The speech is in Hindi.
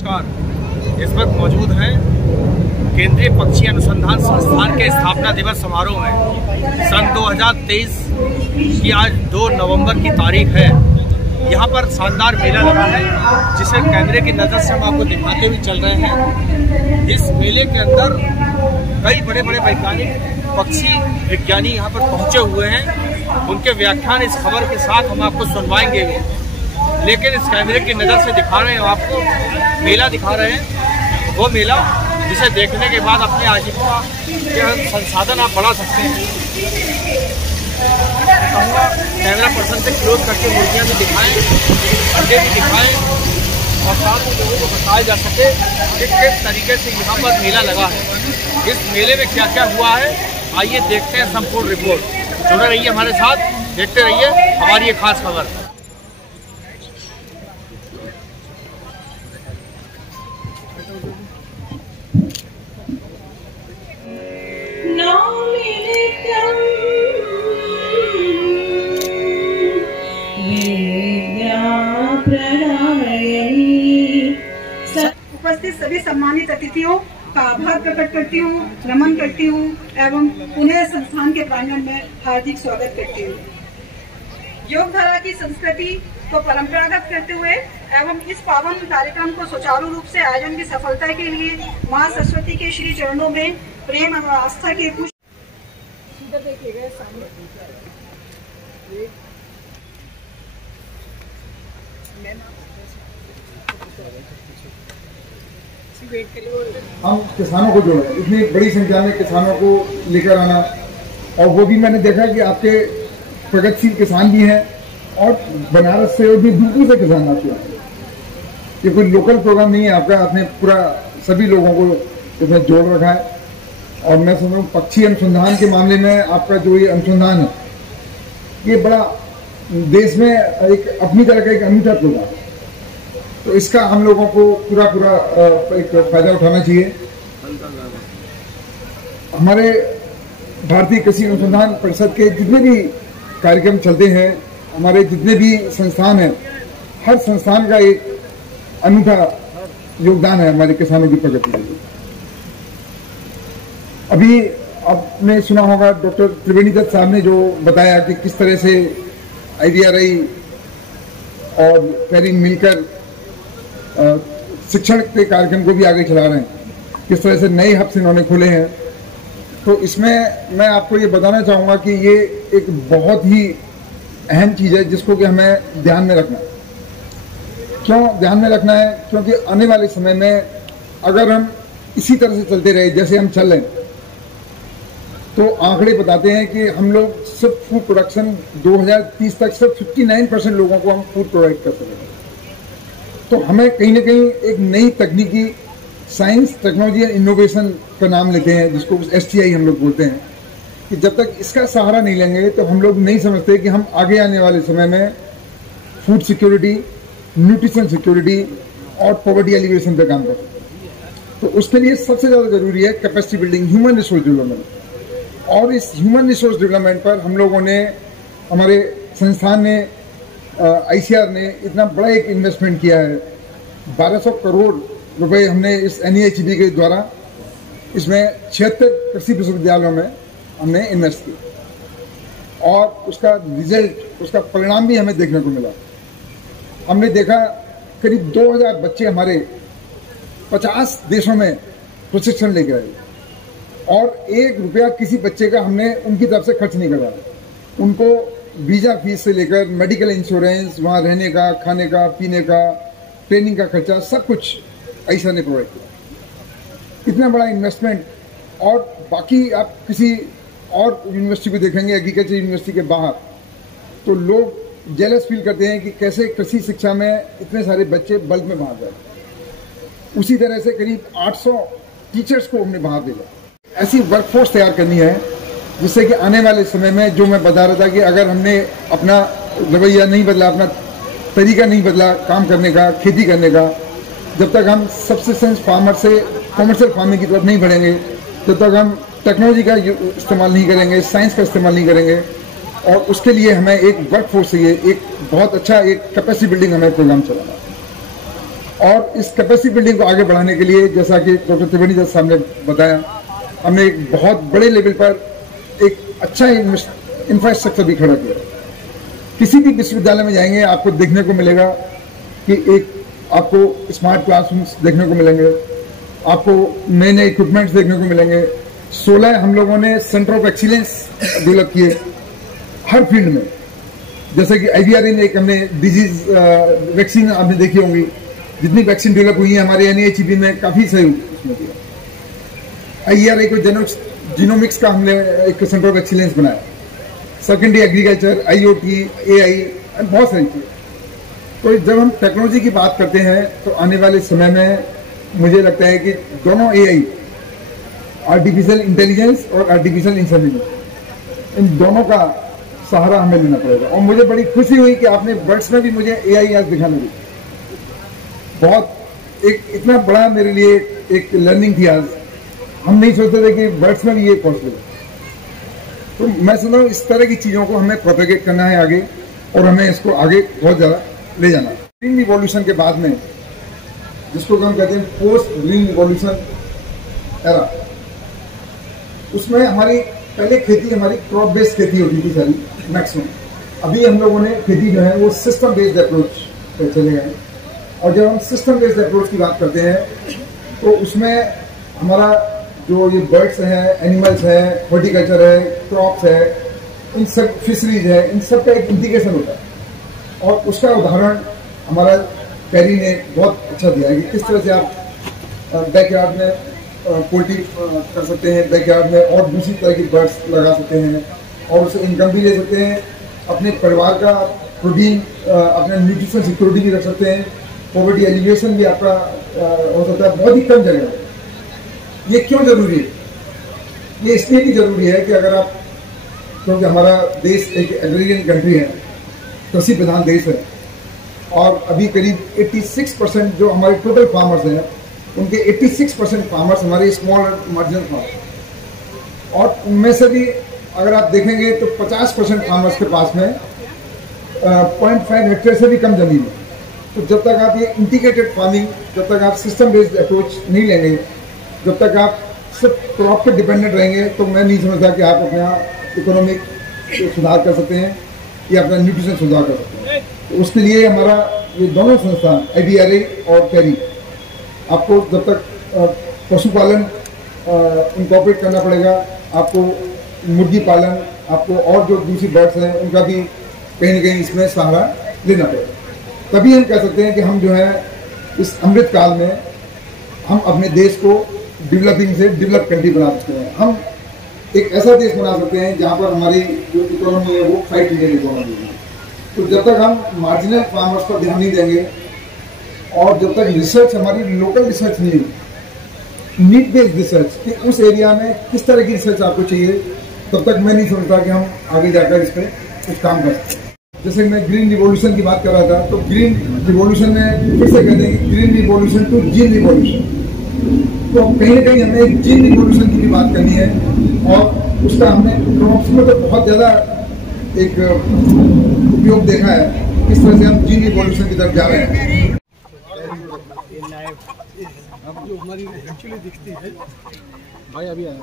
नमस्कार। इस वक्त मौजूद हैं केंद्रीय पक्षी अनुसंधान संस्थान के स्थापना दिवस समारोह में। सन 2023 की आज 2 नवंबर की तारीख है। यहाँ पर शानदार मेला लगा है जिसे कैमरे की नज़र से हम आपको दिखाते हुए चल रहे हैं। इस मेले के अंदर कई बड़े बड़े वैज्ञानिक पक्षी विज्ञानी यहाँ पर पहुँचे हुए हैं। उनके व्याख्यान इस खबर के साथ हम आपको सुनवाएंगे, लेकिन इस कैमरे की नज़र से दिखा रहे हैं आपको, मेला दिखा रहे हैं, वो मेला जिसे देखने के बाद अपने आजीविका के संसाधन आप बढ़ा सकते हैं। कहूँगा कैमरा पर्सन से क्लोज करके मुर्गियाँ भी दिखाएं, अंडे भी दिखाएं और साथ में लोगों को बताया जा सके कि किस तरीके से यहाँ पर मेला लगा है, इस मेले में क्या क्या हुआ है। आइए देखते हैं संपूर्ण रिपोर्ट। जुड़े रहिए हमारे साथ, देखते रहिए हमारी ये खास खबर। उपस्थित सभी सम्मानित अतिथियों का आभार प्रकट करती हूँ, नमन करती हूँ एवं पुनः संस्थान के प्रांगण में हार्दिक स्वागत करती हूँ। योग धारा की संस्कृति को परंपरागत करते हुए एवं इस पावन कार्यक्रम को सुचारू रूप से आयोजन की सफलता के लिए मां सरस्वती के श्री चरणों में प्रेम और आस्था के पुष्प सीधे देखे गए सामने। हम किसानों को जोड़े, इतनी बड़ी संख्या में किसानों को लेकर आना, और वो भी मैंने देखा कि आपके प्रगतिशील किसान भी हैं और बनारस से भी दूर से किसान आते हैं। ये कोई लोकल प्रोग्राम नहीं है आपका, आपने पूरा सभी लोगों को इसमें जोड़ रखा है। और मैं समझ रहा हूँ पक्षी अनुसंधान के मामले में आपका जो ये अनुसंधान है, ये बड़ा देश में एक अपनी तरह का एक अनूठा प्रोग्राम है। तो इसका हम लोगों को पूरा एक फायदा उठाना चाहिए। हमारे भारतीय कृषि अनुसंधान परिषद के जितने भी कार्यक्रम चलते हैं, हमारे जितने भी संस्थान हैं, हर संस्थान का एक अनूठा योगदान है हमारे किसानों की प्रगति के लिए। अभी आपने सुना होगा डॉक्टर त्रिवेणी दत्त साहब ने जो बताया कि किस तरह से IVRI और पेरिन मिलकर शिक्षण के कार्यक्रम को भी आगे चला रहे हैं, किस तरह से नए हब्स इन्होंने खोले हैं। तो इसमें मैं आपको ये बताना चाहूँगा कि ये एक बहुत ही अहम चीज़ है जिसको कि हमें ध्यान में रखना है। क्यों ध्यान में रखना है? क्योंकि आने वाले समय में अगर हम इसी तरह से चलते रहे जैसे हम चल रहे हैं, तो आंकड़े बताते हैं कि हम लोग सिर्फ फूड प्रोडक्शन 2030 तक सिर्फ 59% लोगों को हम फूड प्रोवाइड कर सकेंगे। तो हमें कहीं ना कहीं एक नई तकनीकी, साइंस, टेक्नोलॉजी एंड इनोवेशन का नाम लेते हैं, जिसको STI हम लोग बोलते हैं, कि जब तक इसका सहारा नहीं लेंगे तो हम लोग नहीं समझते कि हम आगे आने वाले समय में फूड सिक्योरिटी, न्यूट्रिशन सिक्योरिटी और पॉवर्टी एलिवेशन पे काम करें। तो उसके लिए सबसे ज़्यादा जरूरी है capacity building, human resource development. और इस ह्यूमन रिसोर्स डेवलपमेंट पर हम लोगों ने, हमारे संस्थान ने, ICR ने इतना बड़ा एक इन्वेस्टमेंट किया है। 1200 करोड़ रुपए हमने इस NEHB के द्वारा इसमें 76 कृषि विश्वविद्यालयों में हमने इन्वेस्ट किया, और उसका रिजल्ट, उसका परिणाम भी हमें देखने को मिला। हमने देखा करीब 2000 बच्चे हमारे 50 देशों में प्रशिक्षण लेके आए, और 1 रुपया किसी बच्चे का हमने उनकी तरफ से खर्च नहीं कराया। उनको वीजा फीस से लेकर मेडिकल इंश्योरेंस, वहाँ रहने का, खाने का, पीने का, ट्रेनिंग का खर्चा, सब कुछ ICR ने प्रोवाइड किया। इतना बड़ा इन्वेस्टमेंट। और बाकी आप किसी और यूनिवर्सिटी को देखेंगे, एग्रीकल्चर यूनिवर्सिटी के बाहर, तो लोग जेलस फील करते हैं कि कैसे कृषि शिक्षा में इतने सारे बच्चे बल्क में बाहर जाए। उसी तरह से करीब 800 टीचर्स को हमने बाहर भेजा। ऐसी वर्कफोर्स तैयार करनी है जिससे कि आने वाले समय में, जो मैं बता रहा था कि अगर हमने अपना रवैया नहीं बदला, अपना तरीका नहीं बदला काम करने का, खेती करने का, जब तक हम सब्सिस्टेंस फार्मर से कमर्शियल फार्मिंग की तरफ नहीं बढ़ेंगे, जब तक हम टेक्नोलॉजी का इस्तेमाल नहीं करेंगे, साइंस का इस्तेमाल नहीं करेंगे, और उसके लिए हमें एक वर्क फोर्स चाहिए, एक बहुत अच्छा एक कैपेसिटी बिल्डिंग हमें प्रोग्राम चलाना है। और इस कैपेसिटी बिल्डिंग को आगे बढ़ाने के लिए, जैसा कि डॉक्टर त्रिवेणी दत्त साहब ने बताया, हमने एक बहुत बड़े लेवल पर एक अच्छा इंफ्रास्ट्रक्चर भी खड़ा किया। किसी भी विश्वविद्यालय में जाएंगे आपको देखने को मिलेगा कि आपको स्मार्ट क्लासरूम्स देखने को मिलेंगे, आपको नए नए इक्विपमेंट्स देखने को मिलेंगे। 16 हम लोगों ने सेंटर ऑफ एक्सीलेंस डेवलप किए हर फील्ड में, जैसे कि IVRA ने एक हमने डिजीज वैक्सीन आपने देखी होंगी, जितनी वैक्सीन डेवलप हुई है हमारे NIHB में काफी सहयोग दिया। IERA को जीनोमिक्स का हमने एक सेंटर ऑफ एक्सीलेंस बनाया, सेकेंडरी एग्रीकल्चर, IoT, AI, बहुत सारी चीजें। तो जब हम टेक्नोलॉजी की बात करते हैं तो आने वाले समय में मुझे लगता है कि दोनों AI, आर्टिफिशियल इंटेलिजेंस और आर्टिफिशियल इंसेमिनेशन, इन दोनों का सहारा हमें लेना पड़ेगा। और मुझे बड़ी खुशी हुई कि आपने बर्ड्स में भी मुझे AI आज दिखाने दी। बहुत एक इतना बड़ा मेरे लिए एक लर्निंग थी आज। हम नहीं सोचते थे कि बर्ड्स में भी ये पॉसिबल है। तो मैं समझता हूँ इस तरह की चीज़ों को हमें प्रोपेगेट करना है आगे, और हमें इसको आगे बहुत ज़्यादा ले जाना है। ग्रीन रिवॉल्यूशन के बाद में, जिसको हम कहते हैं पोस्ट ग्रीन रिवॉल्यूशन एरा, उसमें हमारी पहले खेती हमारी क्रॉप बेस्ड खेती होती थी सारी मैक्सिमम। अभी हम लोगों ने खेती जो है वो सिस्टम बेस्ड अप्रोच पे चले गए। और जब हम सिस्टम बेस्ड अप्रोच की बात करते हैं तो उसमें हमारा जो ये बर्ड्स हैं, एनिमल्स हैं, हॉर्टिकल्चर है, क्रॉप्स है, इन सब फिशरीज है, इन सब का एक इंटीग्रेशन होता है। और उसका उदाहरण हमारा कैरी ने बहुत अच्छा दिया है कि किस तरह से आप बैकयार्ड में पोल्ट्री कर सकते हैं, बैकयार्ड में और दूसरी तरह की बर्ड्स लगा सकते हैं और उससे इनकम भी ले सकते हैं, अपने परिवार का प्रोटीन, अपने न्यूट्रिशन सिक्योरिटी भी रख सकते हैं, पॉवर्टी एलिवेशन भी आपका हो सकता है बहुत ही कम जगह में। ये क्यों जरूरी है? ये इसलिए भी जरूरी है कि अगर आप, क्योंकि हमारा देश एक एग्रीरियन कंट्री है, कृषि प्रधान देश है, और अभी करीब 86% जो हमारे टोटल फार्मर्स हैं उनके 86% फार्मर्स हमारे स्मॉल और मार्जिनल फार्मर्स, और उनमें से भी अगर आप देखेंगे तो 50% फार्मर्स के पास में 0.5 हेक्टेयर से भी कम जमीन है। तो जब तक आप ये इंटीग्रेटेड फार्मिंग, जब तक आप सिस्टम बेस्ड अप्रोच नहीं लेंगे, जब तक आप सिर्फ क्रॉप पे डिपेंडेंट रहेंगे, तो मैं नहीं समझता कि आप अपना इकोनॉमिक सुधार कर सकते हैं या अपना न्यूट्रिशन सुधार कर सकते हैं। तो उसके लिए हमारा ये दोनों संस्थान IVRA और कैरी, आपको जब तक पशुपालन इनकॉर्पोरेट करना पड़ेगा, आपको मुर्गी पालन, आपको और जो दूसरी बर्ड्स हैं उनका भी कहीं ना कहीं इसमें सहारा लेना पड़ेगा। तभी हम कह सकते हैं कि हम जो है इस अमृत काल में हम अपने देश को डेवलपिंग से डेवलप कंट्री बना सकते हैं। हम एक ऐसा देश बना सकते हैं जहाँ पर हमारी जो इकोनॉमी है वो 5 ट्रिलियन इकोनॉमी है। तो जब तक हम मार्जिनल फार्मर्स पर ध्यान नहीं देंगे और जब तक रिसर्च हमारी लोकल रिसर्च नहीं होगी, नीड बेस्ड रिसर्च कि उस एरिया में किस तरह की रिसर्च आपको चाहिए, तब तक मैं नहीं समझता कि हम आगे जाकर इस पर कुछ काम कर सकते हैं। जैसे मैं ग्रीन रिवॉल्यूशन की बात कर रहा था, तो ग्रीन रिवॉल्यूशन में फिर से कहते हैं कि green revolution to gene revolution. तो कहीं ना कहीं हमें एक जीन रिवॉल्यूशन की भी बात करनी है, और उसका हमने क्रॉप्स में तो बहुत ज़्यादा एक उपयोग देखा है, किस तरह से हम जीन रिवॉल्यूशन की तरफ जा रहे हैं। अब जो हमारी एक्चुअली दिखती है भाई अभी आया